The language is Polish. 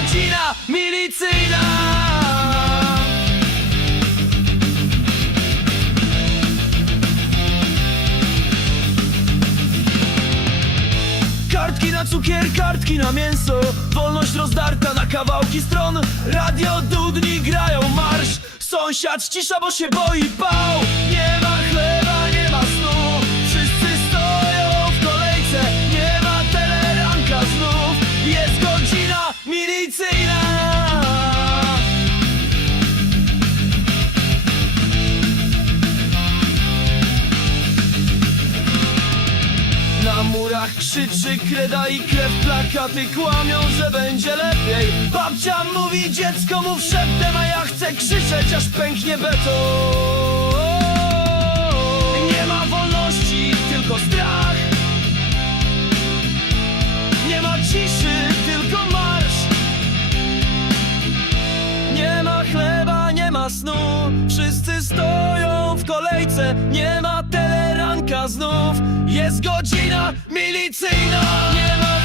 godzina milicyjna. Kartki na cukier, kartki na mięso Wolność rozdarta na kawałki stron. Radio dudni grają marsz Sąsiad cisza, bo się boi pał. Na murach krzyczy kreda i krew Plakaty kłamią, że będzie lepiej. Babcia mówi dziecko mów szeptem A ja chcę krzyczeć, aż pęknie beton. Nie ma wolności, tylko strach. Nie ma ciszy, tylko marsz. Nie ma chleba, nie ma snu. Wszyscy stoją w kolejce Nie ma teleranka znów Jest godzina milicyjna